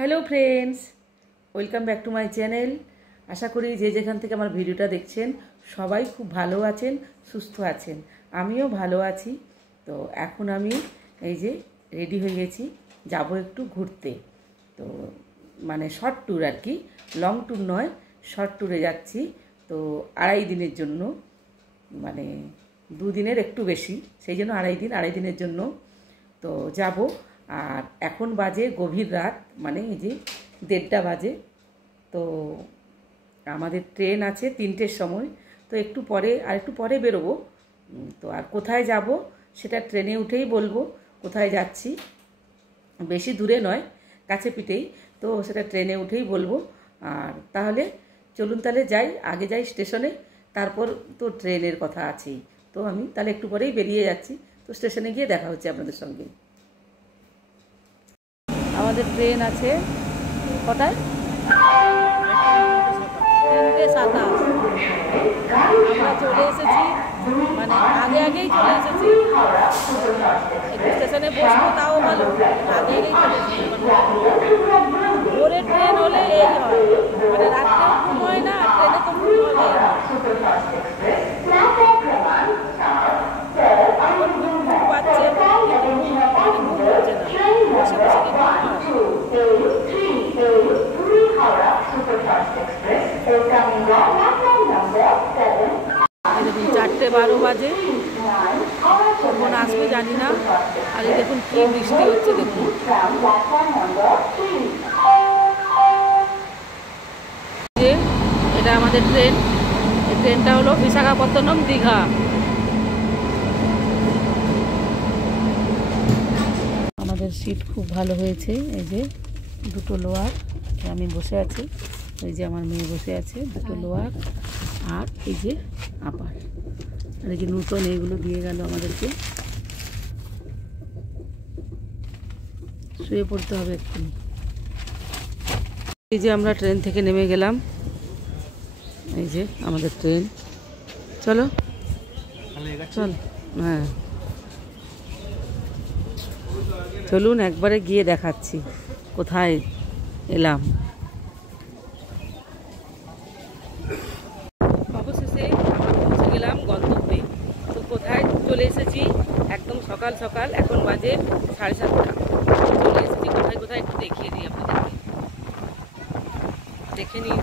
Hello friends, welcome back to my channel. আশা করি যে যেখান থেকে আমার ভিডিওটা দেখছেন সবাই খুব ভালো আছেন, সুস্থ আছেন। আমিও ভালো আছি। তো এখন আমি এই যে রেডি হয়ে গেছি, যাব একটু ঘুরতে। তো মানে শর্ট ট্যুর আর কি, লং ট্যুর নয়, শর্ট ট্যুরে যাচ্ছি। তো 2.5 দিনের জন্য, মানে 2 দিনের একটু বেশি, সেই জন্য 2.5 দিনের জন্য তো যাব। আর এখন বাজে গভীর রাত, মানে এই যে 1:30টা বাজে। তো আমাদের ট্রেন আছে 3টের সময়। তো একটু পরে বেরোবো। তো আর কোথায় যাব সেটা ট্রেনে উঠেই বলবো, কোথায় যাচ্ছি। বেশি দূরে নয়, কাছে পিঠেই। তো সেটা ট্রেনে উঠেই বলবো। আর তাহলে চলুন, তাহলে আগে যাই স্টেশনে, তারপর তো ট্রেনের কথা আছেই। তো আমি তাহলে একটু পরেই বেরিয়ে যাচ্ছি। তো স্টেশনে গিয়ে দেখা হচ্ছে আপনাদের সঙ্গে। আমাদের ট্রেন আছে কটায়? 3:27। আমরা চলে এসেছি, মানে আগেই চলে এসেছি। একটু স্টেশনে বসবো তাও ভালো, আগেই চলে এসেছি। ভোরের ট্রেন হলে এই হয়, মানে রাত্রেও ঘুম হয় না, ট্রেনে তো ঘুম হবেই না। এখন ঘুম পাচ্ছে, ঘুম হচ্ছে না, বসে বসে কি ঘুম হয়। দেখুন 4:12 বাজে, কখন আসবে জানি না। আর এই দেখুন কি বৃষ্টি হচ্ছে, দেখুন। যে এটা আমাদের ট্রেন, এই ট্রেনটা হলো বিশাখাপত্তনম দীঘা। আমাদের সিট খুব ভালো হয়েছে। এই যে দুটো লোয়ার, আমি বসে আছি, এই যে আমার মেয়ে বসে আছে, দুটো লোয়ার আর এই যে আপার। আর এই যে নতুন এইগুলো দিয়ে গেল আমাদেরকে, শুয়ে পড়তে হবে এক্ষুনি। এই যে আমরা ট্রেন থেকে নেমে গেলাম, এই যে আমাদের ট্রেন। চলো চল, হ্যাঁ চলুন একবারে গিয়ে দেখাচ্ছি কোথায় এলাম। অবশেষে আমরা পৌঁছে গেলাম গন্তব্যে। তো কোথায় চলে এসেছি, একদম সকাল সকাল, এখন বাজে 7:30। চলে এসেছি কোথায় কোথায় একটু দেখিয়ে দিই আপনাদেরকে, দেখে নিই